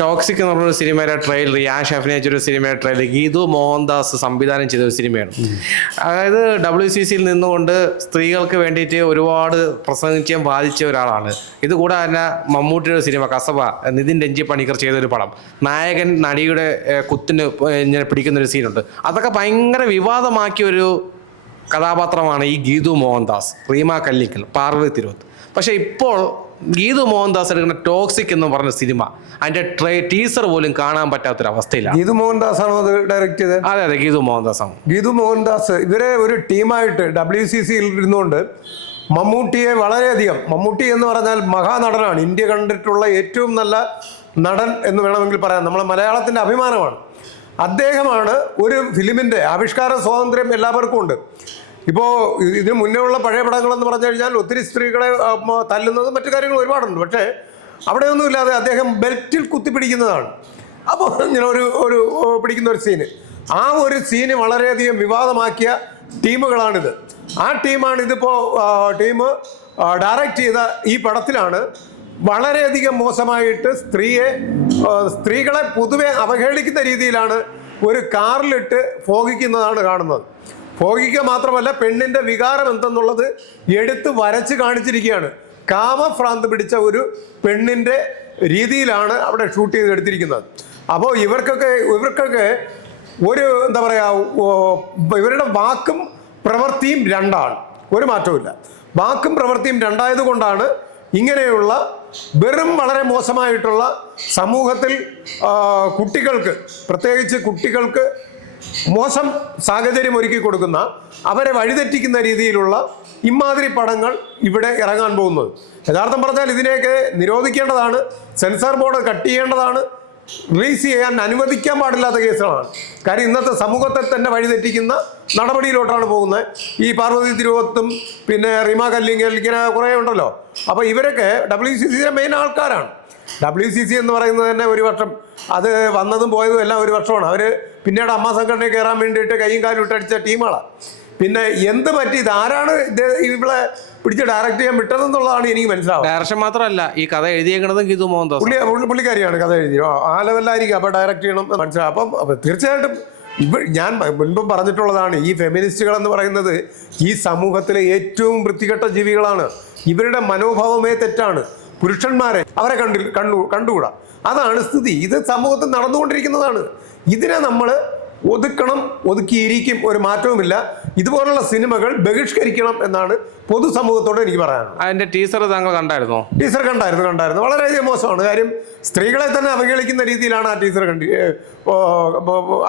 Toxic എന്ന് പറഞ്ഞൊരു സിനിമയുടെ ട്രെയിലർ യാഷ് അഭിനയിച്ച ഒരു സിനിമയുടെ ട്രെയിലർ ഗീതു മോഹൻദാസ് സംവിധാനം ചെയ്ത ഒരു സിനിമയാണ് അതായത് ഡബ്ല്യു സി സിയിൽ നിന്നുകൊണ്ട് സ്ത്രീകൾക്ക് വേണ്ടിയിട്ട് ഒരുപാട് പ്രസംഗിച്ചും ബാധിച്ച ഒരാളാണ്. ഇതുകൂടാതെ തന്നെ മമ്മൂട്ടിയുടെ സിനിമ കസബ നിതിൻ രഞ്ജി പണിക്കർ ചെയ്ത ഒരു പടം. നായകൻ നടിയുടെ കുത്തിന് ഇങ്ങനെ പിടിക്കുന്ന ഒരു സീനുണ്ട് അതൊക്കെ ഭയങ്കര വിവാദമാക്കിയ ഒരു കഥാപാത്രമാണ് ഈ ഗീതു മോഹൻദാസ് റീമ കല്ലിക്കൽ പാർവതി തിരുവത്ത്. പക്ഷേ ഇപ്പോൾ ഗീതു മോഹൻദാസ് എടുക്കുന്ന ടോക്സിക് എന്ന് പറഞ്ഞ സിനിമ അതിന്റെ ട്രേ ടീസർ പോലും കാണാൻ പറ്റാത്തൊരവസ്ഥയിലാണ്. ഗീതു മോഹൻദാസ് ആണോ അത് ഡയറക്റ്റ് ചെയ്തത്? അതെ അതെ ഗീതു മോഹൻദാസ് ആണ് ഗീതു മോഹൻദാസ് ഇവരെ ഒരു ടീമായിട്ട് ഡബ്ല്യു സി സിയിൽ ഇരുന്നുകൊണ്ട് മമ്മൂട്ടിയെ വളരെയധികം മമ്മൂട്ടി എന്ന് പറഞ്ഞാൽ മഹാനടനാണ്. ഇന്ത്യ കണ്ടിട്ടുള്ള ഏറ്റവും നല്ല നടൻ എന്ന് വേണമെങ്കിൽ പറയാം. നമ്മളെ മലയാളത്തിന്റെ അഭിമാനമാണ്. അദ്ദേഹമാണ് ഒരു ഫിലിമിന്റെ ആവിഷ്കാര സ്വാതന്ത്ര്യം എല്ലാവർക്കും ഉണ്ട്. ഇപ്പോൾ ഇതിന് മുന്നേ ഉള്ള പഴയ പടങ്ങളെന്ന് പറഞ്ഞു കഴിഞ്ഞാൽ ഒത്തിരി സ്ത്രീകളെ തല്ലുന്നതും മറ്റു കാര്യങ്ങളും ഒരുപാടുണ്ട്. പക്ഷേ അവിടെയൊന്നുമില്ലാതെ അദ്ദേഹം ബെൽറ്റിൽ കുത്തിപ്പിടിക്കുന്നതാണ് അപ്പോൾ ഇങ്ങനെ ഒരു ഒരു പിടിക്കുന്ന ഒരു സീന്. ആ ഒരു സീന് വളരെയധികം വിവാദമാക്കിയ ടീമുകളാണിത്. ആ ടീമാണ് ഇതിപ്പോൾ ടീം ഡയറക്റ്റ് ചെയ്ത ഈ പടത്തിലാണ് വളരെയധികം മോശമായിട്ട് സ്ത്രീയെ സ്ത്രീകളെ പൊതുവെ അവഹേളിക്കുന്ന രീതിയിലാണ് ഒരു കാറിലിട്ട് ഫോഗിക്കുന്നതാണ് കാണുന്നത്. ഭോഗിക്കുക മാത്രമല്ല പെണ്ണിന്റെ വികാരം എന്തെന്നുള്ളത് എടുത്ത് വരച്ച് കാണിച്ചിരിക്കുകയാണ്. കാമഭ്രാന്ത് പിടിച്ച ഒരു പെണ്ണിന്റെ രീതിയിലാണ് അവിടെ ഷൂട്ട് ചെയ്തെടുത്തിരിക്കുന്നത് അപ്പോൾ ഇവർക്കൊക്കെ ഇവർക്കൊക്കെ ഒരു എന്താ പറയാ ഇവരുടെ വാക്കും പ്രവൃത്തിയും രണ്ടാണ്. ഒരു മാറ്റവുമില്ല. വാക്കും പ്രവൃത്തിയും രണ്ടായത് കൊണ്ടാണ് ഇങ്ങനെയുള്ള വെറും വളരെ മോശമായിട്ടുള്ള സമൂഹത്തിൽ കുട്ടികൾക്ക് പ്രത്യേകിച്ച് കുട്ടികൾക്ക് മോശം സാഹചര്യം ഒരുക്കി കൊടുക്കുന്ന അവരെ വഴിതെറ്റിക്കുന്ന രീതിയിലുള്ള ഇമാതിരി പടങ്ങൾ ഇവിടെ ഇറങ്ങാൻ പോകുന്നത്. യഥാർത്ഥം പറഞ്ഞാൽ ഇതിനെയൊക്കെ നിരോധിക്കേണ്ടതാണ് സെൻസർ ബോർഡ് കട്ട് ചെയ്യേണ്ടതാണ് റിലീസ് ചെയ്യാൻ അനുവദിക്കാൻ പാടില്ലാത്ത കേസുകളാണ്. കാര്യം ഇന്നത്തെ സമൂഹത്തെ തന്നെ വഴിതെറ്റിക്കുന്ന നടപടിയിലോട്ടാണ് പോകുന്നത്. ഈ പാർവതി തിരുവത്തും പിന്നെ റിമ കല്ലിങ്ങൽ ഇങ്ങനെ കുറേ ഉണ്ടല്ലോ. അപ്പോൾ ഇവരൊക്കെ ഡബ്ല്യു സി സിയുടെ മെയിൻ ആൾക്കാരാണ്. ഡബ്ല്യു സി സി എന്ന് പറയുന്നത് തന്നെ ഒരു വർഷം അത് വന്നതും പോയതും എല്ലാം ഒരു വർഷമാണ്. അവർ പിന്നീട് അമ്മ സംഘടനയിൽ കയറാൻ വേണ്ടിയിട്ട് കൈയും കാലും ഇട്ടടിച്ച ടീമാണ്. പിന്നെ എന്ത് പറ്റി? ഇത് ആരാണ് ഇത് പിടിച്ച് ഡയറക്റ്റ് ചെയ്യാൻ വിട്ടതെന്നുള്ളതാണ് എനിക്ക് മനസ്സിലാവുക ഡയറക്ഷൻ മാത്രമല്ല ഈ കഥ എഴുതിയേക്കണതും ഗീതു മോഹൻ പുള്ളി പുള്ളി- പുള്ളിക്കാരിയാണ് കഥ എഴുതി ആ, ലെവലായിരിക്കും ലെവലിലായിരിക്കും അപ്പോൾ ഡയറക്റ്റ് ചെയ്യണം എന്ന് മനസ്സിലാവും അപ്പം അപ്പം തീർച്ചയായിട്ടും ഇവ ഞാൻ മുൻപും പറഞ്ഞിട്ടുള്ളതാണ് ഈ ഫെമിനിസ്റ്റുകൾ എന്ന് പറയുന്നത് ഈ സമൂഹത്തിലെ ഏറ്റവും വൃത്തികെട്ട ജീവികളാണ്. ഇവരുടെ മനോഭാവമേ തെറ്റാണ്. പുരുഷന്മാരെ അവരെ കണ്ടി കണ്ടു കണ്ടുകൂടാ? അതാണ് സ്ഥിതി. ഇത് സമൂഹത്തിൽ നടന്നുകൊണ്ടിരിക്കുന്നതാണ്. ഇതിനെ നമ്മൾ ഒതുക്കണം ഒതുക്കിയിരിക്കും ഒരു മാറ്റവുമില്ല. ഇതുപോലുള്ള സിനിമകൾ ബഹിഷ്കരിക്കണം എന്നാണ് പൊതുസമൂഹത്തോട് എനിക്ക് പറയാനുള്ളത്. അതിന്റെ ടീച്ചർ താങ്കൾ കണ്ടായിരുന്നോ? ടീച്ചർ കണ്ടായിരുന്നു കണ്ടായിരുന്നു. വളരെയധികം മോശമാണ്. കാര്യം സ്ത്രീകളെ തന്നെ അവഹേളിക്കുന്ന രീതിയിലാണ് ആ ടീച്ചർ കണ്ടി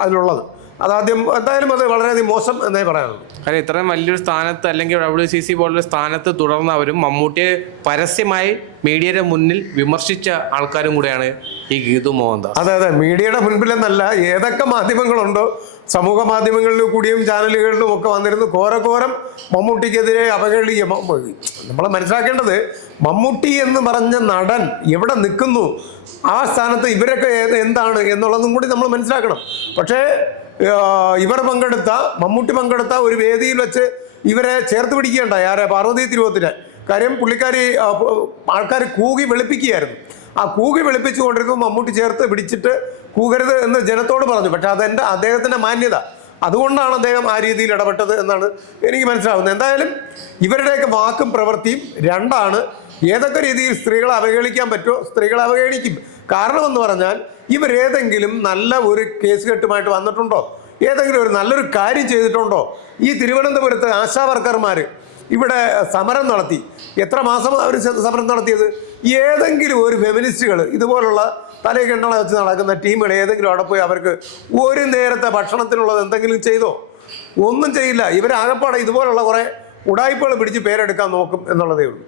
അതിലുള്ളത്. അതാദ്യം എന്തായാലും അത് വളരെയധികം മോശം എന്നേ പറയാനുള്ളൂ. കാരണം ഇത്രയും വലിയൊരു സ്ഥാനത്ത് അല്ലെങ്കിൽ ഡബ്ല്യു സി സി പോലുള്ള സ്ഥാനത്ത് തുടർന്നവരും മമ്മൂട്ടിയെ പരസ്യമായി മീഡിയയുടെ മുന്നിൽ വിമർശിച്ച ആൾക്കാരും കൂടെയാണ് ഈ ഗീതു മോഹൻദാസ്. അതെ അതെ. മീഡിയയുടെ മുൻപിലെന്നല്ല ഏതൊക്കെ മാധ്യമങ്ങളുണ്ടോ സമൂഹ മാധ്യമങ്ങളിൽ കൂടിയും ചാനലുകളിലും ഒക്കെ വന്നിരുന്നു ഘോരഘോരം മമ്മൂട്ടിക്കെതിരെ അവഹേളിക്കുക നമ്മൾ മനസ്സിലാക്കേണ്ടത് മമ്മൂട്ടി എന്ന് പറഞ്ഞ നടൻ എവിടെ നിൽക്കുന്നു ആ സ്ഥാനത്ത് ഇവരൊക്കെ എന്താണ് എന്നുള്ളതും കൂടി നമ്മൾ മനസ്സിലാക്കണം. പക്ഷേ ഇവർ പങ്കെടുത്ത മമ്മൂട്ടി പങ്കെടുത്ത ഒരു വേദിയിൽ വെച്ച് ഇവരെ ചേർത്ത് പിടിക്കുകയുണ്ടായി. ആരെ? പാർവതി തിരുവോത്തിനെ കാര്യം പുള്ളിക്കാരി ആൾക്കാർ കൂകി വെളുപ്പിക്കുകയായിരുന്നു. ആ കൂകി വെളുപ്പിച്ചുകൊണ്ടിരുന്നു മമ്മൂട്ടി ചേർത്ത് പിടിച്ചിട്ട് കൂകരുത് എന്ന് ജനത്തോട് പറഞ്ഞു. പക്ഷെ അതെന്റെ അദ്ദേഹത്തിന്റെ മാന്യത. അതുകൊണ്ടാണ് അദ്ദേഹം ആ രീതിയിൽ ഇടപെട്ടത് എന്നാണ് എനിക്ക് മനസ്സിലാവുന്നത്. എന്തായാലും ഇവരുടെയൊക്കെ വാക്കും പ്രവൃത്തിയും രണ്ടാണ്. ഏതൊക്കെ രീതിയിൽ സ്ത്രീകളെ അവഹേളിക്കാൻ പറ്റുമോ സ്ത്രീകളെ അവഹേളിക്കും. കാരണമെന്ന് പറഞ്ഞാൽ ഇവരേതെങ്കിലും നല്ല ഒരു കേസ് കെട്ടുമായിട്ട് വന്നിട്ടുണ്ടോ? ഏതെങ്കിലും ഒരു നല്ലൊരു കാര്യം ചെയ്തിട്ടുണ്ടോ? ഈ തിരുവനന്തപുരത്ത് ആശാവർക്കർമാർ ഇവിടെ സമരം നടത്തി. എത്ര മാസം അവർ സമരം നടത്തിയത്? ഏതെങ്കിലും ഒരു ഫെമിനിസ്റ്റുകൾ ഇതുപോലുള്ള തലയിൽ കെണ്ണള വെച്ച് നടക്കുന്ന ടീമുകൾ ഏതെങ്കിലും അവിടെ പോയി അവർക്ക് ഒരു നേരത്തെ ഭക്ഷണത്തിനുള്ളത് എന്തെങ്കിലും ചെയ്തോ? ഒന്നും ചെയ്യില്ല. ഇവരാകപ്പാടെ ഇതുപോലുള്ള കുറേ ഉടായ്പകൾ പിടിച്ച് പേരെടുക്കാൻ നോക്കും എന്നുള്ളതേ ഉള്ളൂ.